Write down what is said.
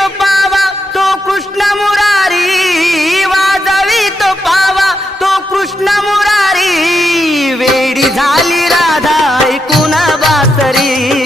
तो पावा तो कृष्ण मुरारी, वाजवी तो पावा तो कृष्ण मुरारी, वेडी झाली राधा ऐकून बासरी.